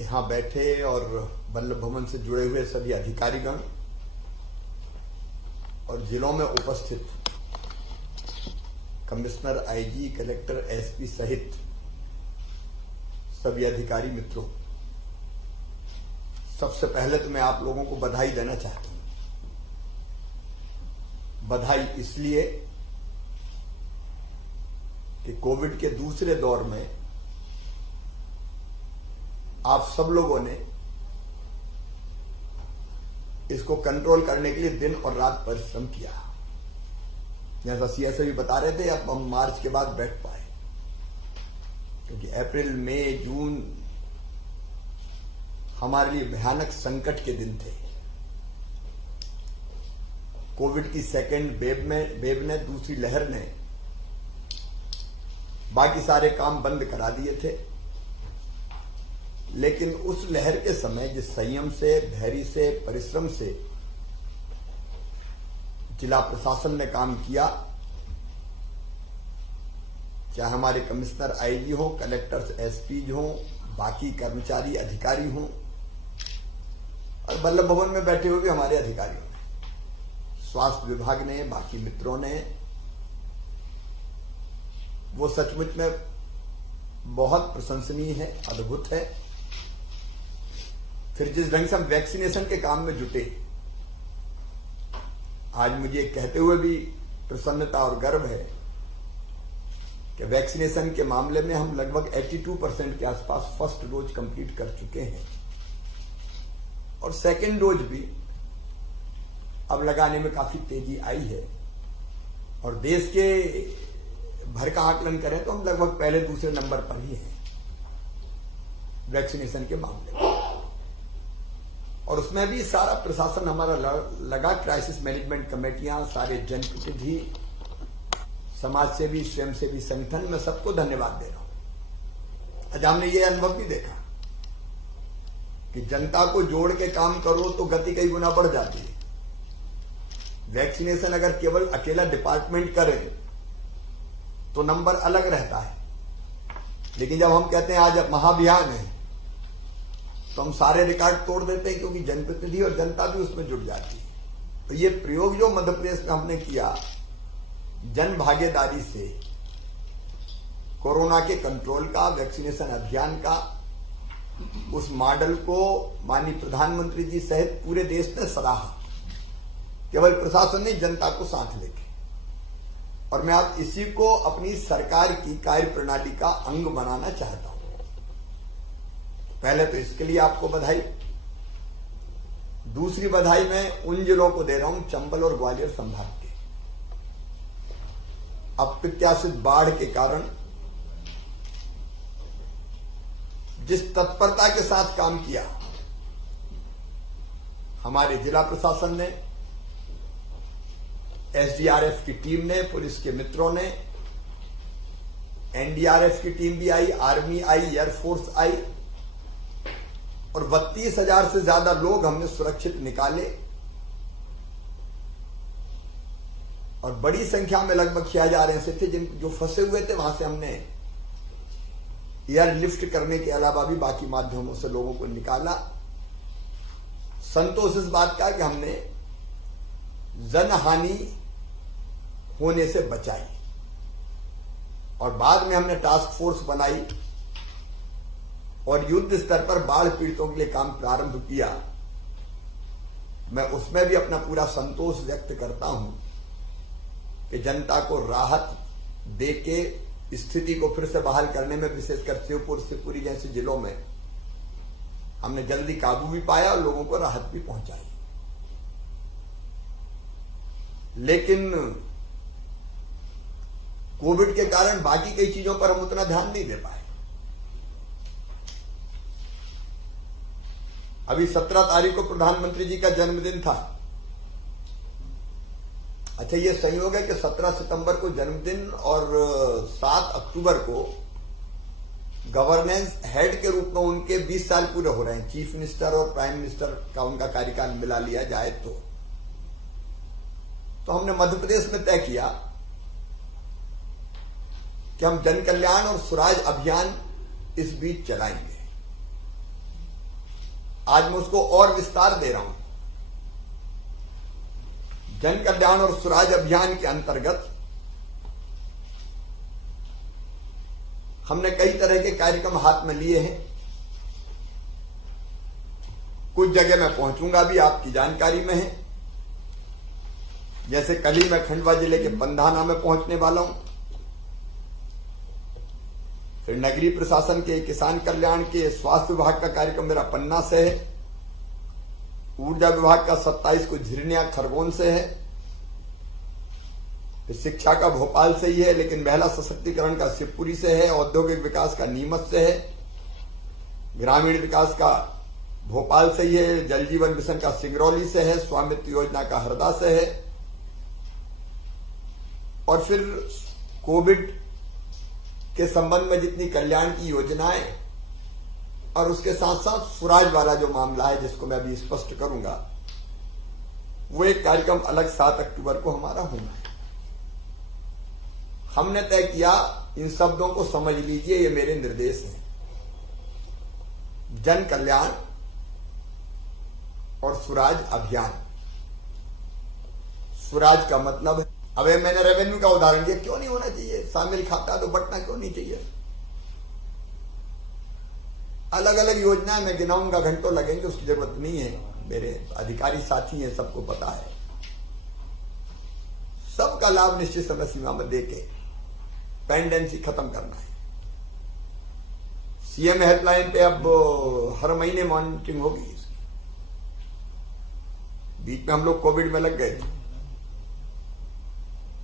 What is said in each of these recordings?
यहाँ बैठे और वल्लभ भवन से जुड़े हुए सभी अधिकारीगण और जिलों में उपस्थित कमिश्नर, आईजी, कलेक्टर, एसपी सहित सभी अधिकारी मित्रों, सबसे पहले तो मैं आप लोगों को बधाई देना चाहता हूं। बधाई इसलिए कि कोविड के दूसरे दौर में आप सब लोगों ने इसको कंट्रोल करने के लिए दिन और रात परिश्रम किया। जैसा सीएस भी बता रहे थे, अब हम मार्च के बाद बैठ पाए, क्योंकि अप्रैल, मई, जून हमारे लिए भयानक संकट के दिन थे। कोविड की सेकेंड वेव ने, दूसरी लहर ने बाकी सारे काम बंद करा दिए थे, लेकिन उस लहर के समय जिस संयम से, धैर्य से, परिश्रम से जिला प्रशासन ने काम किया, चाहे हमारे कमिश्नर, आईजी हो, कलेक्टर्स, एसपी हो, बाकी कर्मचारी, अधिकारी हो, और वल्लभ भवन में बैठे हुए भी हमारे अधिकारियों ने, स्वास्थ्य विभाग ने, बाकी मित्रों ने, वो सचमुच में बहुत प्रशंसनीय है, अद्भुत है। फिर जिस ढंग से हम वैक्सीनेशन के काम में जुटे, आज मुझे कहते हुए भी प्रसन्नता और गर्व है कि वैक्सीनेशन के मामले में हम लगभग 82% के आसपास फर्स्ट डोज कंप्लीट कर चुके हैं, और सेकेंड डोज भी अब लगाने में काफी तेजी आई है। और देश के भर का आकलन करें तो हम लगभग पहले दूसरे नंबर पर ही हैं वैक्सीनेशन के मामले में, और उसमें भी सारा प्रशासन हमारा लगा। क्राइसिस मैनेजमेंट कमेटियां, सारे जनप्रतिनिधि, समाजसेवी, स्वयंसेवी संगठन, मैं सबको धन्यवाद दे रहा हूं। आज हमने ये अनुभव भी देखा कि जनता को जोड़ के काम करो तो गति कई गुना बढ़ जाती है। वैक्सीनेशन अगर केवल अकेला डिपार्टमेंट करे तो नंबर अलग रहता है, लेकिन जब हम कहते हैं आज महाअभियान है तो हम सारे रिकॉर्ड तोड़ देते हैं, क्योंकि जनप्रतिनिधि और जनता भी उसमें जुड़ जाती है। तो ये प्रयोग जो मध्य प्रदेश में हमने किया, जन भागीदारी से कोरोना के कंट्रोल का, वैक्सीनेशन अभियान का, उस मॉडल को माननीय प्रधानमंत्री जी सहित पूरे देश ने सराहा, केवल प्रशासन ने, जनता को साथ लेके। और मैं आप इसी को अपनी सरकार की कार्य प्रणाली का अंग बनाना चाहता हूं। पहले तो इसके लिए आपको बधाई। दूसरी बधाई मैं उन जिलों को दे रहा हूं, चंबल और ग्वालियर संभाग के। अप्रत्याशित बाढ़ के कारण जिस तत्परता के साथ काम किया हमारे जिला प्रशासन ने, एसडीआरएफ की टीम ने, पुलिस के मित्रों ने, एनडीआरएफ की टीम भी आई, आर्मी आई, एयरफोर्स आई, और 32,000 से ज्यादा लोग हमने सुरक्षित निकाले, और बड़ी संख्या में लगभग 6,000 ऐसे थे जो फंसे हुए थे। वहां से हमने एयर लिफ्ट करने के अलावा भी बाकी माध्यमों से लोगों को निकाला। संतोष इस बात का कि हमने जनहानि होने से बचाई, और बाद में हमने टास्क फोर्स बनाई और युद्ध स्तर पर बाढ़ पीड़ितों के लिए काम प्रारंभ किया। मैं उसमें भी अपना पूरा संतोष व्यक्त करता हूं कि जनता को राहत देके स्थिति को फिर से बहाल करने में, विशेषकर शिवपुर, शिवपुरी जैसे जिलों में हमने जल्दी काबू भी पाया और लोगों को राहत भी पहुंचाई। लेकिन कोविड के कारण बाकी कई चीजों पर हम उतना ध्यान नहीं दे पाए। अभी 17 तारीख को प्रधानमंत्री जी का जन्मदिन था। अच्छा, ये संयोग है कि 17 सितंबर को जन्मदिन और 7 अक्टूबर को गवर्नेंस हेड के रूप में उनके 20 साल पूरे हो रहे हैं। चीफ मिनिस्टर और प्राइम मिनिस्टर का उनका कार्यकाल मिला लिया जाए तो हमने मध्य प्रदेश में तय किया कि हम जन कल्याण और स्वराज अभियान इस बीच चलाएंगे। आज मैं उसको और विस्तार दे रहा हूं। जन कल्याण और स्वराज अभियान के अंतर्गत हमने कई तरह के कार्यक्रम हाथ में लिए हैं। कुछ जगह मैं पहुंचूंगा भी, आपकी जानकारी में है। जैसे कल ही मैं खंडवा जिले के पंधाना में पहुंचने वाला हूं। फिर नगरीय प्रशासन के किसान कल्याण के स्वास्थ्य विभाग का कार्यक्रम मेरा पन्ना से है। ऊर्जा विभाग का 27 को झिरनिया खरगोन से है। फिर शिक्षा का भोपाल से ही है, लेकिन महिला सशक्तिकरण का शिवपुरी से है। औद्योगिक विकास का नीमच से है। ग्रामीण विकास का भोपाल से ही है। जल जीवन मिशन का सिंगरौली से है। स्वामित्व योजना का हरदा से है। और फिर कोविड के संबंध में जितनी कल्याण की योजनाएं और उसके साथ साथ स्वराज वाला जो मामला है, जिसको मैं अभी स्पष्ट करूंगा, वो एक कार्यक्रम अलग 7 अक्टूबर को हमारा होना है। हमने तय किया, इन शब्दों को समझ लीजिए, ये मेरे निर्देश हैं। जन कल्याण और स्वराज अभियान। स्वराज का मतलब है, अब मैंने रेवेन्यू का उदाहरण दिया, क्यों नहीं होना चाहिए? शामिल खाता तो बंटना क्यों नहीं चाहिए? अलग अलग योजनाएं मैं गिनाऊंगा, घंटों लगेंगे, उसकी जरूरत नहीं है। मेरे अधिकारी साथी हैं, सबको पता है। सबका लाभ निश्चित समय सीमा में देके पेंडेंसी खत्म करना है। सीएम हेल्पलाइन पे अब हर महीने मॉनिटरिंग होगी इसकी। बीच में हम लोग कोविड में लग गए थे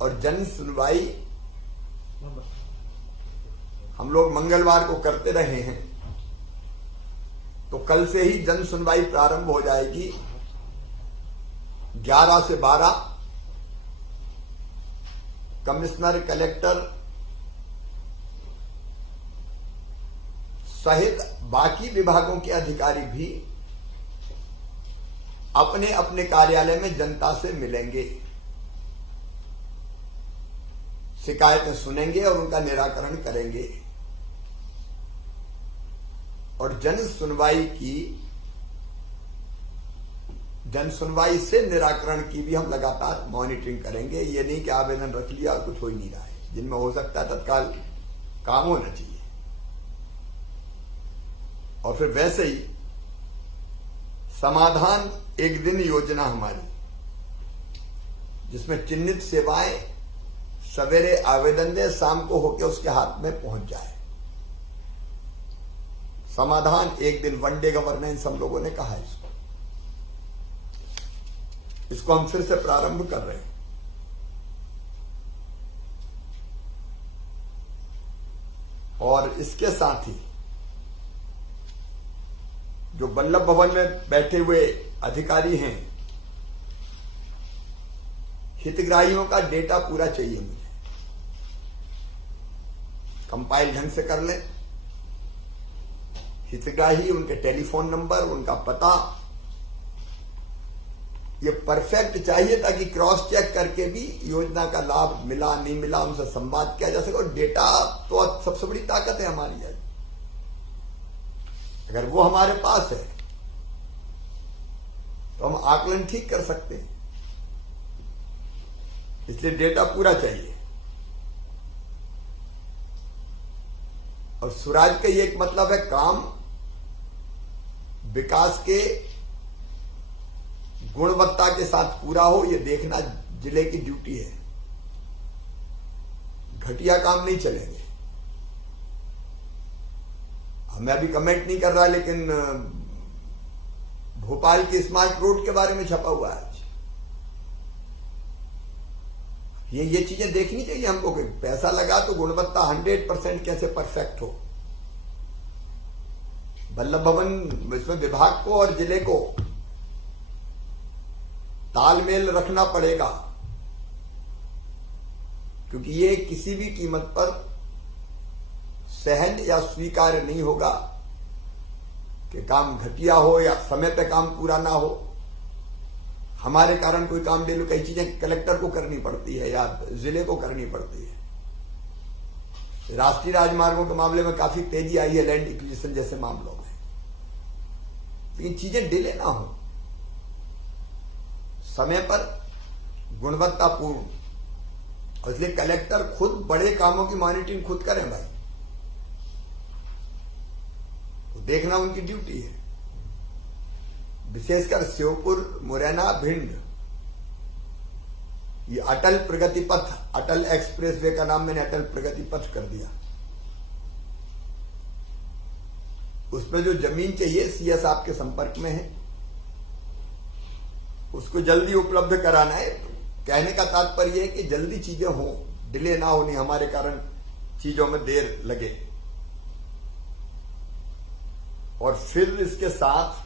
और जन सुनवाई हम लोग मंगलवार को करते रहे हैं, तो कल से ही जन सुनवाई प्रारंभ हो जाएगी। 11 से 12 कमिश्नर, कलेक्टर सहित बाकी विभागों के अधिकारी भी अपने अपने कार्यालय में जनता से मिलेंगे, शिकायतें सुनेंगे और उनका निराकरण करेंगे। और जन सुनवाई से निराकरण की भी हम लगातार मॉनिटरिंग करेंगे। ये नहीं कि आवेदन रख लिया और कुछ हो ही नहीं रहा है। जिनमें हो सकता है तत्काल काम होना चाहिए। और फिर वैसे ही समाधान एक दिन योजना हमारी, जिसमें चिन्हित सेवाएं सवेरे आवेदन दे, शाम को होकर उसके हाथ में पहुंच जाए। समाधान एक दिन, 1 डे गवर्नेंस हम लोगों ने कहा है इसको हम फिर से प्रारंभ कर रहे हैं। और इसके साथ ही जो वल्लभ भवन में बैठे हुए अधिकारी हैं, हितग्राहियों का डेटा पूरा चाहिए मुझे। कंपाइल ढंग से कर लें। हितग्राही, उनके टेलीफोन नंबर, उनका पता, ये परफेक्ट चाहिए ताकि क्रॉस चेक करके भी योजना का लाभ मिला नहीं मिला उनसे संवाद किया जा सके। और डेटा तो सबसे बड़ी ताकत है हमारी। अगर वो हमारे पास है तो हम आकलन ठीक कर सकते हैं। इसलिए डेटा पूरा चाहिए। और स्वराज का ये एक मतलब है, काम विकास के गुणवत्ता के साथ पूरा हो, ये देखना जिले की ड्यूटी है। घटिया काम नहीं चलेंगे। मैं अभी कमेंट नहीं कर रहा, लेकिन भोपाल के स्मार्ट रोड के बारे में छपा हुआ है आज। ये चीजें देखनी चाहिए हमको कि पैसा लगा तो गुणवत्ता 100% कैसे परफेक्ट हो। वल्लभ भवन इसमें विभाग को और जिले को तालमेल रखना पड़ेगा, क्योंकि ये किसी भी कीमत पर सहन या स्वीकार्य नहीं होगा कि काम घटिया हो या समय पे काम पूरा ना हो। हमारे कारण कोई काम ले लो, कई चीजें कलेक्टर को करनी पड़ती है या जिले को करनी पड़ती है। राष्ट्रीय राजमार्गों के मामले में काफी तेजी आई है लैंड एक्विजिशन जैसे मामलों में। लेकिन चीजें डिले ना हो, समय पर गुणवत्तापूर्ण। और इसलिए कलेक्टर खुद बड़े कामों की मॉनिटरिंग खुद करें भाई, तो देखना उनकी ड्यूटी है। विशेषकर श्योपुर, मुरैना, भिंड, ये अटल प्रगति पथ, अटल एक्सप्रेस वे का नाम मैंने अटल प्रगति पथ कर दिया। उसमें जो जमीन चाहिए, सीएस आपके संपर्क में है, उसको जल्दी उपलब्ध कराना है। कहने का तात्पर्य है कि जल्दी चीजें हो, डिले ना होनी, हमारे कारण चीजों में देर लगे। और फिर इसके साथ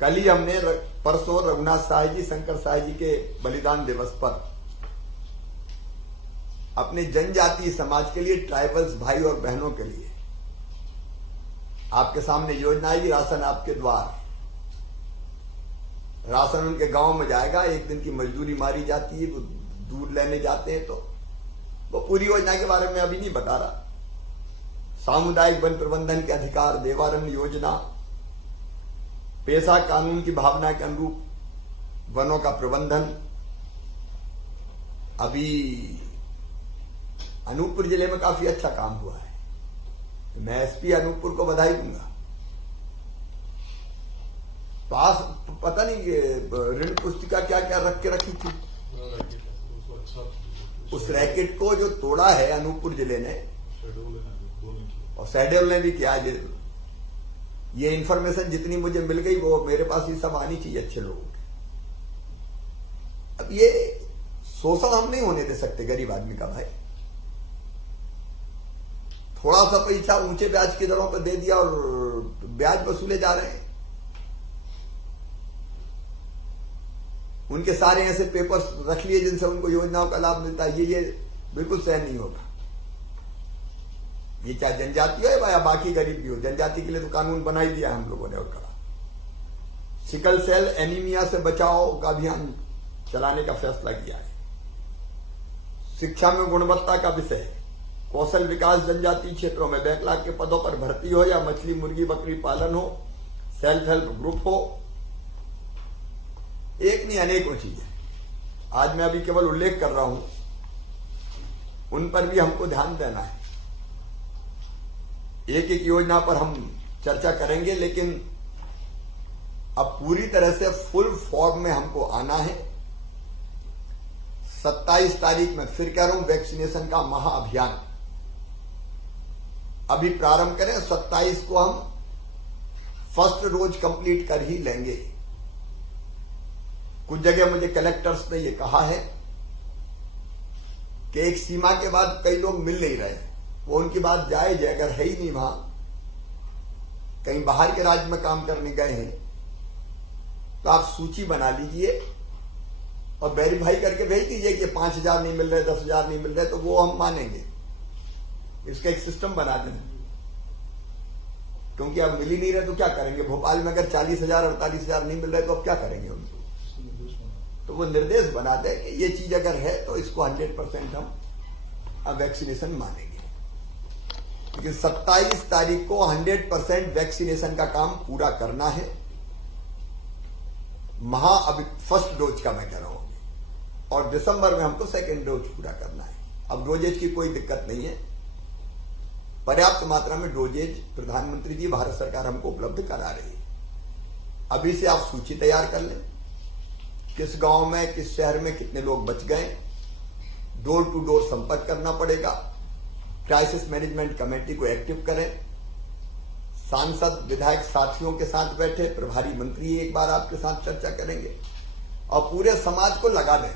कल ही हमने परसों रघुनाथ साय जी, शंकर साय जी के बलिदान दिवस पर अपने जनजातीय समाज के लिए, ट्राइबल्स भाई और बहनों के लिए आपके सामने योजना आई, राशन आपके द्वार। राशन उनके गांव में जाएगा, एक दिन की मजदूरी मारी जाती है, वो दूध लेने जाते हैं। तो वो पूरी योजना के बारे में अभी नहीं बता रहा। सामुदायिक वन प्रबंधन के अधिकार, देवारण्य योजना, पेशा कानून की भावना के अनुरूप वनों का प्रबंधन। अभी अनूपपुर जिले में काफी अच्छा काम हुआ है, मैं एसपी अनूपपुर को बधाई दूंगा। पास पता नहीं ऋण पुस्तिका क्या क्या रख के रखी थी, उस रैकेट को जो तोड़ा है अनूपपुर जिले ने, और शहडोल ने भी किया। ये इंफॉर्मेशन जितनी मुझे मिल गई वो मेरे पास ही सब आनी चाहिए अच्छे लोगों की। अब ये शोषण हम नहीं होने दे सकते गरीब आदमी का भाई। थोड़ा सा पैसा ऊंचे ब्याज की दरों पर दे दिया और ब्याज वसूले जा रहे हैं। उनके सारे ऐसे पेपर्स रख लिए जिनसे उनको योजनाओं का लाभ मिलता है। ये बिल्कुल सहन नहीं होगा। ये चाहे जनजाति हो या बाकी गरीब भी हो, जनजाति के लिए तो कानून बना ही दिया हम लोगों ने और कड़ा। सिकल सेल एनीमिया से बचाव का अभियान चलाने का फैसला किया है। शिक्षा में गुणवत्ता का विषय, कौशल विकास, जनजातीय क्षेत्रों में बैकलॉग के पदों पर भर्ती हो या मछली मुर्गी बकरी पालन हो, सेल्फ हेल्प ग्रुप हो, एक नहीं अनेकों चीजें। आज मैं अभी केवल उल्लेख कर रहा हूं, उन पर भी हमको ध्यान देना है। एक एक योजना पर हम चर्चा करेंगे, लेकिन अब पूरी तरह से फुल फॉर्म में हमको आना है। 27 तारीख में फिर कह रहा हूं, वैक्सीनेशन का महाअभियान अभी प्रारंभ करें। 27 को हम फर्स्ट डोज कंप्लीट कर ही लेंगे। कुछ जगह मुझे कलेक्टर्स ने यह कहा है कि एक सीमा के बाद कई लोग मिल नहीं रहे। वो उनकी बात जायज है, अगर है ही नहीं वहां, कहीं बाहर के राज्य में काम करने गए हैं, तो आप सूची बना लीजिए और वेरीफाई करके भेज दीजिए कि 5,000 नहीं मिल रहे, 10,000 नहीं मिल रहे, तो वो हम मानेंगे। इसका एक सिस्टम बना दें, क्योंकि अब मिल ही नहीं रहे तो क्या करेंगे। भोपाल में अगर 40,000 48,000 नहीं मिल रहे तो अब क्या करेंगे उनको। तो वो निर्देश बना दे कि ये चीज अगर है तो इसको 100% हम अब वैक्सीनेशन मानेंगे। लेकिन 27 तारीख को 100% वैक्सीनेशन का काम पूरा करना है। अभी फर्स्ट डोज का मैं कह रहा हूं, और दिसंबर में हमको सेकेंड डोज पूरा करना है। अब डोजेज की कोई दिक्कत नहीं है, पर्याप्त मात्रा में डोजेज प्रधानमंत्री जी, भारत सरकार हमको उपलब्ध करा रही है। अभी से आप सूची तैयार कर लें, किस गांव में, किस शहर में कितने लोग बच गए। डोर टू डोर संपर्क करना पड़ेगा। क्राइसिस मैनेजमेंट कमेटी को एक्टिव करें। सांसद विधायक साथियों के साथ बैठे, प्रभारी मंत्री एक बार आपके साथ चर्चा करेंगे और पूरे समाज को लगा दें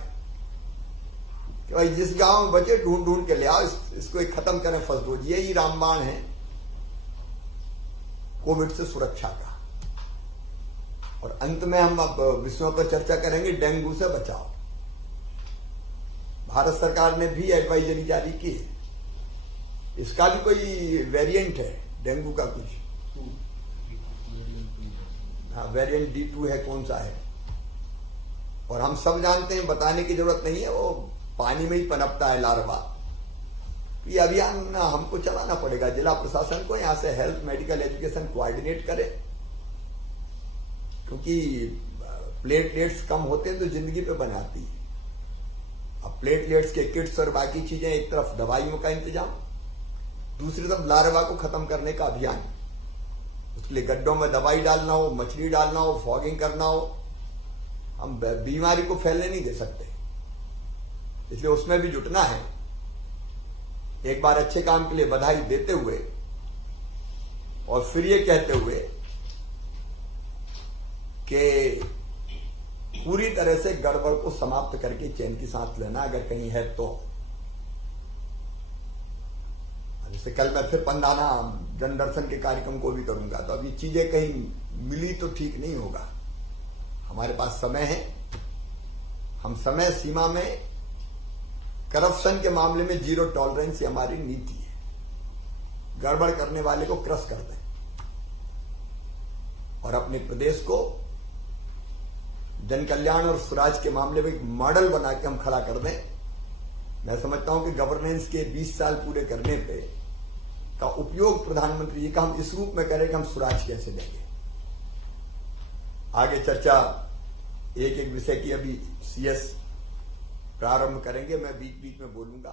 कि भाई जिस गांव में बचे ढूंढ ढूंढ के ले आओ, इसको एक खत्म करें फर्स्ट डोज। यही रामबाण है कोविड से सुरक्षा का। और अंत में हम अब विषयों पर चर्चा करेंगे। डेंगू से बचाव, भारत सरकार ने भी एडवाइजरी जारी की है। इसका भी कोई वेरिएंट है डेंगू का, कुछ हाँ वेरिएंट D2 है, कौन सा है। और हम सब जानते हैं, बताने की जरूरत नहीं है, वो पानी में ही पनपता है लार्वा। ये अभियान हमको चलाना पड़ेगा। जिला प्रशासन को यहाँ से हेल्थ मेडिकल एजुकेशन कोऑर्डिनेट करे क्योंकि प्लेटलेट्स कम होते हैं तो जिंदगी पे बनाती है। अब प्लेटलेट्स के किट्स और बाकी चीजें, एक तरफ दवाइयों का इंतजाम, दूसरी तरफ लार्वा को खत्म करने का अभियान। उसके लिए गड्ढों में दवाई डालना हो, मछली डालना हो, फॉगिंग करना हो। हम बीमारी को फैलने नहीं दे सकते, इसलिए उसमें भी जुटना है। एक बार अच्छे काम के लिए बधाई देते हुए और फिर ये कहते हुए कि पूरी तरह से गड़बड़ को समाप्त करके चैन की सांस लेना अगर कहीं है तो। जैसे कल मैं फिर पंडाना जन दर्शन के कार्यक्रम को भी करूंगा, तो अब ये चीजें कहीं मिली तो ठीक नहीं होगा। हमारे पास समय है, हम समय सीमा में करप्शन के मामले में जीरो टॉलरेंस हमारी नीति है। गड़बड़ करने वाले को क्रश कर दें और अपने प्रदेश को जन कल्याण और स्वराज के मामले में एक मॉडल बना के हम खड़ा कर दें। मैं समझता हूं कि गवर्नेंस के 20 साल पूरे करने पे का उपयोग प्रधानमंत्री जी का हम इस रूप में करें कि हम स्वराज कैसे देंगे। आगे चर्चा एक एक विषय की अभी सीएस प्रारंभ करेंगे, मैं बीच बीच में बोलूंगा।